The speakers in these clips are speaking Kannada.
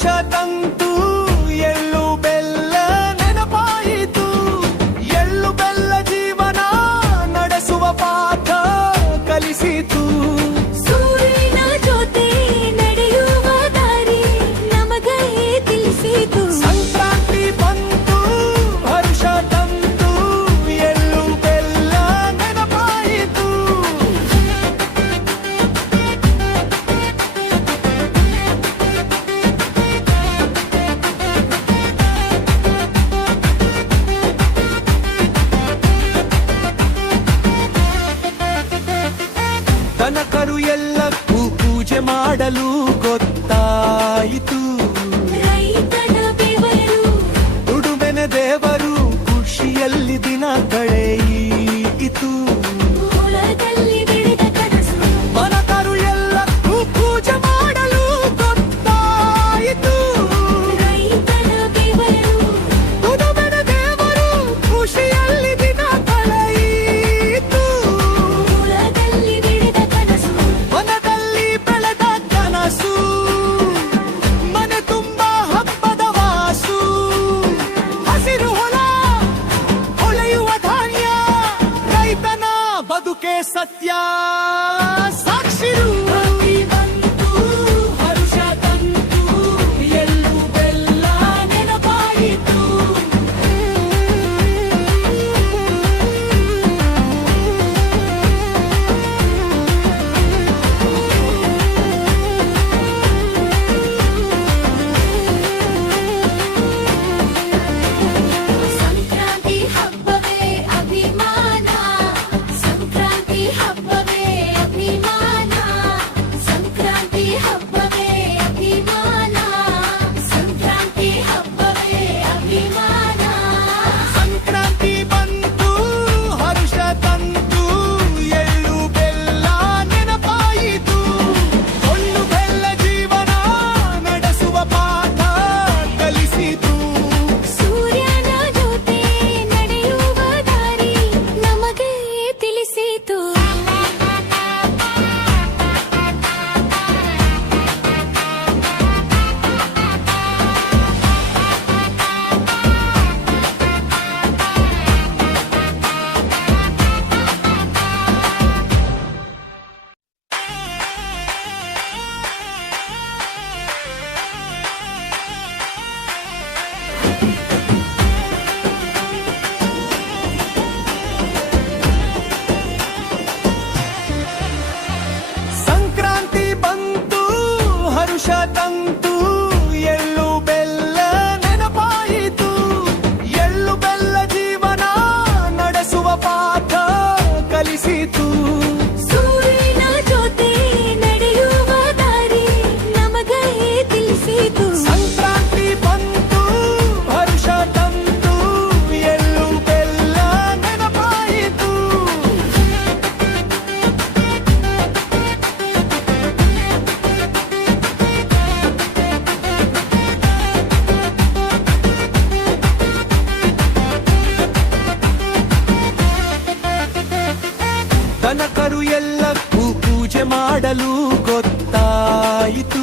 ಹರುಷ ತಂತು ಎಳ್ಳು ಬೆಲ್ಲ ನೆನಪಾಯಿತು ಎಳ್ಳು ಬೆಲ್ಲ ಜೀವನ ನಡೆಸುವ ಪಾಠ ಕಲಿಸಿತು ಸೂರ್ಯನ ಜೊತೆ ನಡೆಯುವ ದಾರಿ ನಮಗೆ ತಿಳಿಸಿತು ಸಂಕ್ರಾಂತಿ ಬಂತು ಹರುಷ ತಂತು ಎಳ್ಳು ಬೆಲ್ಲ ನೆನಪಾಯಿತು ದನಕರು ಎಲ್ಲಕ್ಕೂ ಪೂಜೆ ಮಾಡಲು ಗೊತ್ತಾಯಿತು ರೈತನ ಬೆವರು ದುಡುಮೆನೆ ದೇವರು ಖುಷಿಯಲ್ಲಿ ದಿನ ಕಳೆಯಿತು ಹೊಲದಲ್ಲಿ ಬೆಳೆದ ಕನಸು ದನಕರು ಎಲ್ಲಕ್ಕೂ ಪೂಜೆ ಮಾಡಲು ಗೊತ್ತಾಯಿತು ರೈತನ ಬೆವರು ದುಡುಮೆನೆ ದೇವರು ಖುಷಿಯಲ್ಲಿ ದಿನ ಕಳೆಯಿತು ಹೊಲದಲ್ಲಿ ಬೆಳೆದ ಕನಸು ವನದಲ್ಲಿ ಬೆಳೆದ ಕನಸು ಮನೆ ತುಂಬ ಹಬ್ಬದ ವಾಸು ಹಸಿರು ಹೊಲ ಹೊಳೆಯುವ ಧಾನ್ಯ ರೈತನ ಬದುಕೆ ಸತ್ಯ ಸಾಕ್ಷಿರು ಬಂತು ಹರುಷ ತಂತು ಎಳ್ಳು ಬೆಲ್ಲ ನೆನಪಾಯಿತು ಸಂಕ್ರಾಂತಿ ಹಬ್ಬವೇ ಅಭಿಮಾನ ಸಂಕ್ರಾಂತಿ ಹಬ್ಬವೇ ಅಭಿಮಾನ ಸಂಕ್ರಾಂತಿ ಹಬ್ಬವೇ ಅಭಿಮಾನ ಸಂಕ್ರಾಂತಿ ಹಬ್ಬವೇ ಅಭಿಮಾನ ಸಂಕ್ರಾಂತಿ ಬಂತು ಹರುಷ ತಂತು ಎಳ್ಳು ಬೆಲ್ಲ ನೆನಪಾಯಿತು ಒಳ್ಳು ಬೆಲ್ಲ ಜೀವನ ನಡೆಸುವ ಪಾಠ ಕಲಿಸಿತು ಸೂರ್ಯನ ಜೊತೆ ನಡೆಯುವ ದಾರಿ ನಮಗೆ ತಿಳಿಸಿತು ಸಂಕ್ರಾಂತಿ ಬಂತು ಹರುಷ ತಂತು ಎಳ್ಳು ಬೆಲ್ಲ ನೆನಪಾಯಿತು ಎಳ್ಳು ಬೆಲ್ಲ ಜೀವನ ನಡೆಸುವ ಪಾಠ ಕಲಿಸಿತು ಸೂರ್ಯನ ಜೊತೆ ನಡೆಯುವ ದಾರಿ ನಮಗೆ ತಿಳಿಸಿತು ಸಂಕ್ರಾಂತಿ ಬಂತು ಹರುಷ ತಂತು ಎಳ್ಳು ಬೆಲ್ಲ ನೆನಪಾಯಿತು ದನಕರು ಎಲ್ಲಕ್ಕೂ ಪೂಜೆ ಮಾಡಲು ಗೊತ್ತಾಯಿತು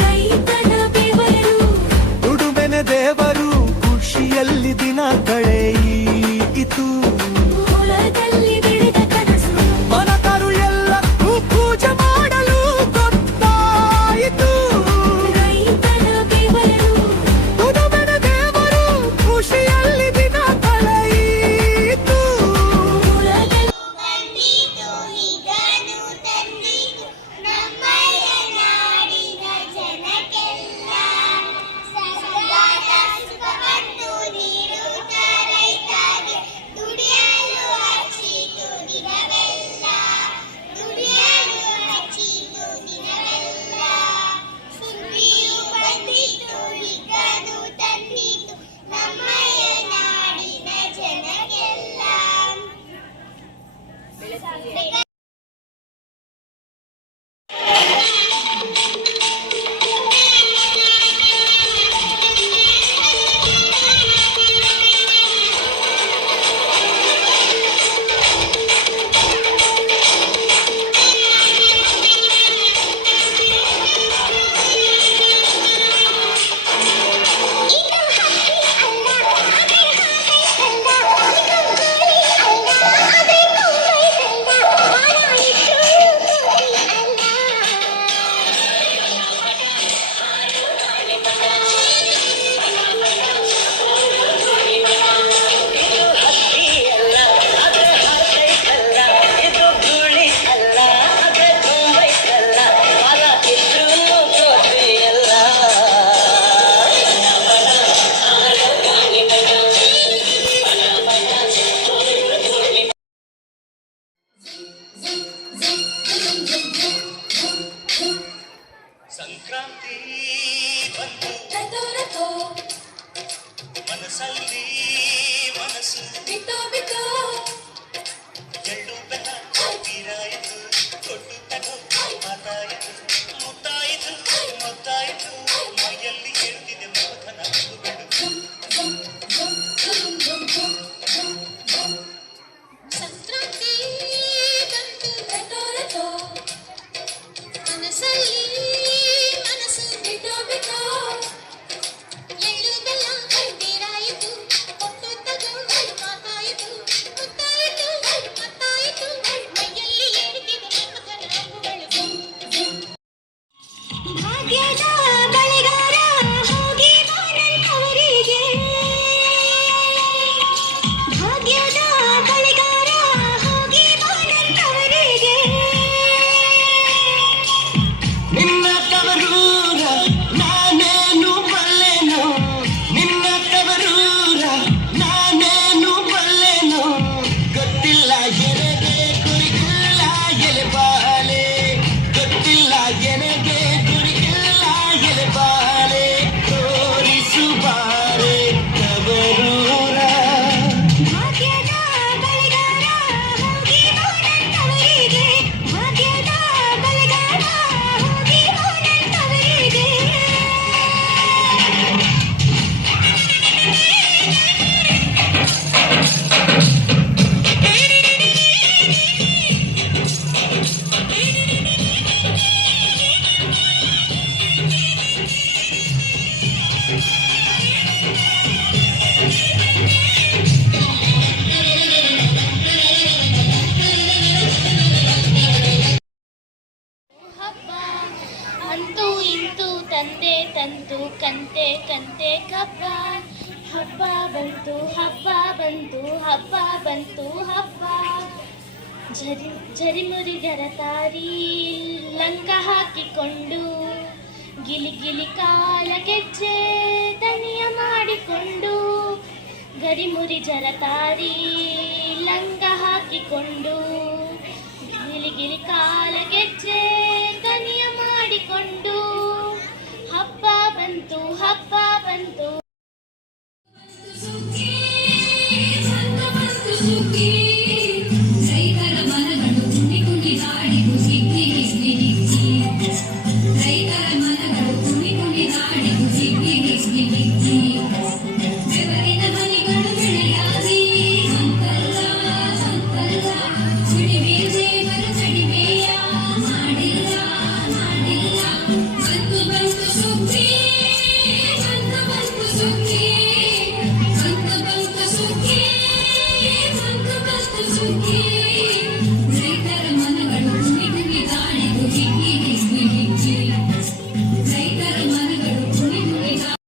ರೈತನ ಬೆವರು ದುಡುಮೆನೆ ದೇವರು ಖುಷಿಯಲ್ಲಿ ದಿನ ಕಳೆಯಿತು ಹೊಲದಲ್ಲಿ ಬೆಳೆದ ಕನಸು ದನಕರು ಎಲ್ಲಕ್ಕೂ ಪೂಜೆ ಮಾಡಲು ಗೊತ್ತಾಯಿತು ರೈತನ ಬೆವರು ದುಡುಮೆನೆ ದೇವರು ಖುಷಿಯಲ್ಲಿ ದಿನ ಕಳೆಯಿತು ಹೊಲದಲ್ಲಿ ಬಂದಿತು ಇದನ್ನು ತಂದಿತು ನಮ್ಮಯ ನಾಡಿನ ಜನಕ್ಕೆಲ್ಲ ಸದಾ ಸುಖವನ್ನು ನೀಡುತ್ತ ರೈತಗೆ ದುಡಿ ಸಂಕ್ರಾಂತಿ ಬಂತು ರಥೋ ರಥೋ ಮನಸ್ಸಲ್ಲಿ ಮನಸ್ಸು ಬಿತ್ತೋ ಬಿತ್ತೋ ಎಳ್ಳು ಬೆಲ್ಲ ತೀರಾಯಿತು ಕೊಟ್ಟು ತಗೋ ಮಾತಾಯಿತು ಮುತ್ತಾಯಿತು ಮತ್ತಾಯಿತು ಮೈಯಲ್ಲಿ ಎಳ್ದಿದೆ ಮೋಹನ ಹೂಗಳು. ಸಂಕ್ರಾಂತಿ ಬಂತು ರಥೋ ರಥೋ ಮನಸ್ಸಲ್ಲಿ ಮನಸ್ಸು ಬಿತ್ತೋ ಬಿತ್ತೋ ಎಳ್ಳು ಬೆಲ್ಲ ತೀರಾಯಿತು ಕೊಟ್ಟು ತಗೋ ಮಾತಾಯಿತು ಮುತ್ತಾಯಿತು ಮತ್ತಾಯಿತು ಮೈಯಲ್ಲಿ ಏರಿದಿದೆ ಮೋಹನ ಹೂಗಳು. ಭಾಗ್ಯದ ಬಳೆಗಾರ ಹೋಗಿ ಬಾರನ್ನವರಿಗೆ ಭಾಗ್ಯದ ಬಳೆಗಾರ ಹೋಗಿ ಬಾರನ್ನವರಿಗೆ ನಿನ್ನ ತವರೂರ ನಾನೇನು ಬಲ್ಲೆನೋ ನಿನ್ನ ತವರೂರ ನಾನೇನು ಬಲ್ಲೆನೋ ಗೊತ್ತಿಲ್ಲ ಎನಗೆ ಗುರಿಗಿಲ್ಲ ಎಲೆಬಾಲೆ ಗೊತ್ತಿಲ್ಲ ಎನಗೆ ಗುರಿಗಿಲ್ಲ ಎಲೆಬಾಲೆ ತೋರಿಸು ಬಾರೆ ತವರೂರ ಭಾಗ್ಯದ ಬಳೆಗಾರ ಹೋಗಿ ಬಾರನ್ನವರಿಗೆ ಭಾಗ್ಯದ ಬಳೆಗಾರ ಹೋಗಿ ಬಾರನ್ನವರಿಗೆ ಹಬ್ಬ ಅಂತೂ ಇಂತೂ ತಂದೆ ತಂತು ಕಂತೆ ಕಂತೆ ಕಬ್ಬ ಹಬ್ಬ ಬಂತು ಹಬ್ಬ ಬಂತು ಹಬ್ಬ ಬಂತು ಹಬ್ಬ ಝರಿಮುರಿಗರ ತಾರಿ ಲಂಗ ಹಾಕಿಕೊಂಡು ಗಿಲಿ ಗಿಲಿ ಕಾಲ ಗೆಜ್ಜೆ ದನಿಯ ಮಾಡಿಕೊಂಡು ಗರಿಮುರಿ ಜರತಾರಿ ಲಂಗ ಹಾಕಿಕೊಂಡು ಗಿಲಿ ಗಿಲಿ ಕಾಲ ಗೆಜ್ಜೆ ದನಿಯ ಮಾಡಿಕೊಂಡು ಹಬ್ಬ ಬಂತು ಹಬ್ಬ ಬಂತು ರೈತರ ಮನಗಳು ಕುಣಿ ಕುಣಿದಾಡಿದು ಹಿಗ್ಗಿ ಹಿಗ್ಗಿ ಹಿಗ್ಗಿ ರೈತರ ಮನಗಳು ಕುಣಿ ಕುಣಿದಾಡಿದು ಹಿಗ್ಗಿ ಹಿಗ್ಗಿ ಹಿಗ್ಗಿ ಬೆವರಿನ ಹನಿಗಳು ಬೆಳೆಯಾಗಿ ಸಂಕಲ್ಲ ಸಂಕಲ್ಲ ಸಿಡಿಮೆ ದೇವರು ಕಡಿಮೆಯ ಮಾಡಿಲ್ಲ ಮಾಡಿಲ್ಲ ಬಂತು ಬಂತು ಸುಗ್ಗಿ ಬಂತು ಬಂತು ಸುಗ್ಗಿ ಬಂತು ಬಂತು ಸುಗ್ಗಿ ಬಂತು ಬಂತು ಸುಗ್ಗಿ ರೈತರ ಮನಗಳು ಕುಣಿ ಕುಣಿದಾಡಿದು ಹಿಗ್ಗಿ ಹಿಗ್ಗಿ ಹಿಗ್ಗಿ ರೈತರ ಮನಗಳು ಕುಣಿ ಕುಣಿದಾಡಿದು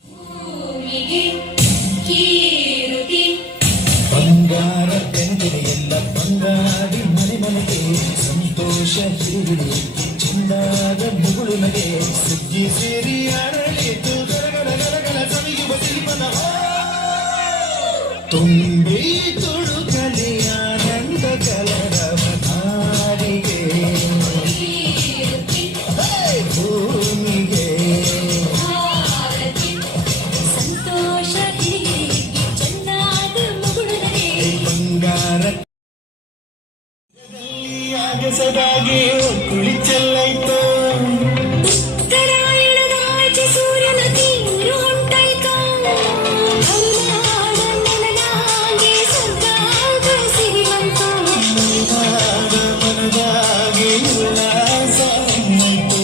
ಭೂಮಿಗೆ ಕೀರುತಿ ಬಂಗಾರ ಬೆಂದಿದೆ ಎಲ್ಲ ಬಂಗಾಡಿ ಮನೆ ಮನೆಗೆ ಸಂತೋಷ ಹಿರಿಗಿಡಿ ಚಿಂದಾದ ಮುಗುಳು ನಗೆ ಸುಗ್ಗಿ ಸೇರಿ ಅರಳಿತು ಗರಗರ ಗರಗರ ಸವಿಯುವ ಸಿರಿಮನ ತುಂಬಿ ತುಳುಕಲಿ ಆನಂದ ಕಲರವ ನಾಡಿಗೆ ಭೂಮಿಗೆ ಭಾರತಿ ಸಂತೋಷ ಹಿರಿಗಿ ಚೆನ್ನಾದ ಮುಗುಳುನಗೆ ಬಂಗಾರ ಅಗಸದಾಗಿ ಕುಳಿ ಚೆಲ್ಲೈತೋ ಉತ್ತರಾಯಣದ ಆಚೆ ಸೂರ್ಯನ ತೀರು ಹೊಂಟಾಯ್ತು ಕರುನಾಡ ನೆಲನಾಗೆ ಸ್ವರ್ಗಾದ ಸಿರಿವಂತು ಮನದಾಗಿ ಉಲ್ಲಾಸ ಆಯ್ತು.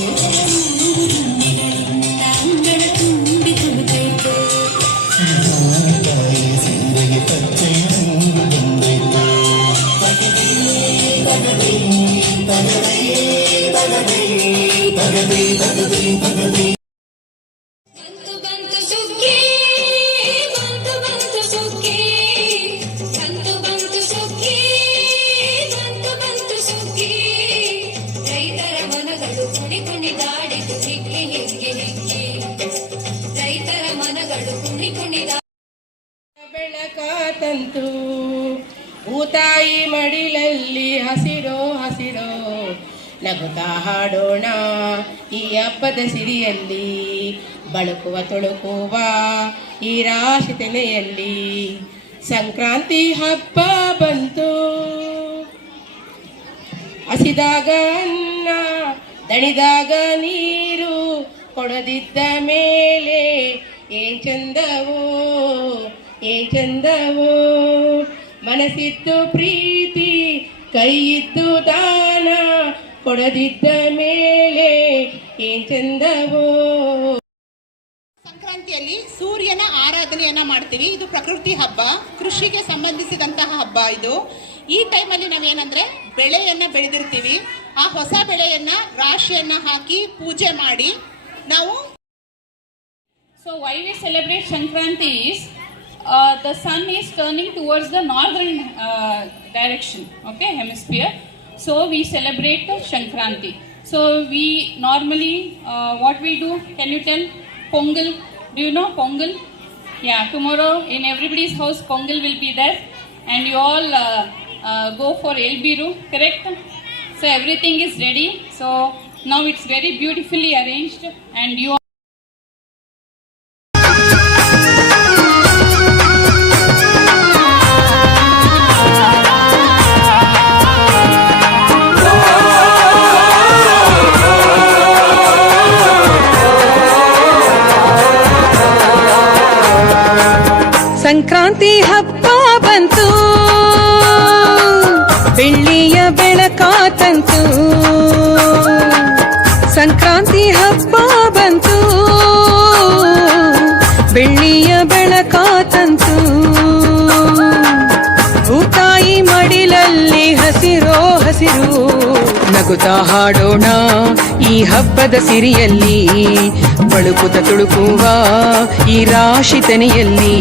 ಅಂಗಳ ತುಂಬಿ ತುಳುಕೈತು ತಾಯಿ ಸೀರೆಗೆ ಪಚ್ಚೆ ಬಂದೈತು ತಗಡೈ ಬಂತು ಬಂತು ಸುಗ್ಗಿ ಬಂತು ಬಂತು ಸುಗ್ಗಿ ಬಂತು ಬಂತು ಸುಗ್ಗಿ ಬಂತು ಬಂತು ಸುಗ್ಗಿ ರೈತರ ಮನಗಳು ಕುಣಿ ಕುಣಿದಾಡಿತು ಹಿಗ್ಗಿ ಹಿಗ್ಗಿ ಹಿಗ್ಗಿ ರೈತರ ಮನಗಳು ಕುಣಿ ಕುಣಿದಾಡಿತು ಬೆಳಕ ತಂತು ಭೂತಾಯಿ ಮಡಿಲಲ್ಲಿ ಹಸಿರೋ ಹಸಿರೋ ನಗುತ್ತಾ ಹಾಡೋಣ ಈ ಹಬ್ಬದ ಸಿರಿಯಲ್ಲಿ ಬಳುಕುವ ತುಳುಕುವ ಈ ರಾಶಿ ತೆನೆಯಲ್ಲಿ ಸಂಕ್ರಾಂತಿ ಹಬ್ಬ ಬಂತು ಹಸಿದಾಗ ಅನ್ನ ದಣಿದಾಗ ನೀರು ಕೊಡದಿದ್ದ ಮೇಲೆ ಏನ್ ಚಂದವೋ ಏನ್ ಚಂದವೋ ಮನಸ್ಸಿದ್ದು ಪ್ರೀತಿ ಕೈ ಇದ್ದು ದಾನ ಕೊಡದಿದ್ದ ಮೇಲೆ ಏನ್ ಚಂದವೋ. ಸಂಕ್ರಾಂತಿಯಲ್ಲಿ ಸೂರ್ಯನ ಆರಾಧನೆಯನ್ನ ಮಾಡ್ತೀವಿ. ಇದು ಪ್ರಕೃತಿ ಹಬ್ಬ, ಕೃಷಿಗೆ ಸಂಬಂಧಿಸಿದಂತಹ ಹಬ್ಬ ಇದು. ಈ ಟೈಮಲ್ಲಿ ನಾವೇನಂದ್ರೆ ಬೆಳೆಯನ್ನ ಬೆಳೆದಿರ್ತೀವಿ. ಆ ಹೊಸ ಬೆಳೆಯನ್ನ ರಾಶಿಯನ್ನ ಹಾಕಿ ಪೂಜೆ ಮಾಡಿ ನಾವು. So why we celebrate Sankranti is the sun is turning towards the northern direction, okay, hemisphere. So we celebrate Sankranti. So we normally what we do, can you tell? Pongal. Do you know Pongal? Yeah, tomorrow in everybody's house Pongal will be there, and you all go for Elbiru, correct? So everything is ready. So now it's very beautifully arranged, and you Sankranti ಹಬ್ಬ ಬಂತು ಬೆಳ್ಳಿಯ ಬೆಳಕ ತಂತು ಸಂಕ್ರಾಂತಿ ಹಬ್ಬ ಬಂತು ಬೆಳ್ಳಿಯ ಬೆಳಕ ತಂತು ಭೂತಾಯಿ ಮಡಿಲಲ್ಲಿ ಹಸಿರೋ ಹಸಿರು ನಗುತ್ತಾ ಹಾಡೋಣ ಈ ಹಬ್ಬದ ಸಿರಿಯಲ್ಲಿ ಬಳುಕುತ್ತ ತುಳುಕುವ ಈ ರಾಶಿ ತೆನೆಯಲ್ಲಿ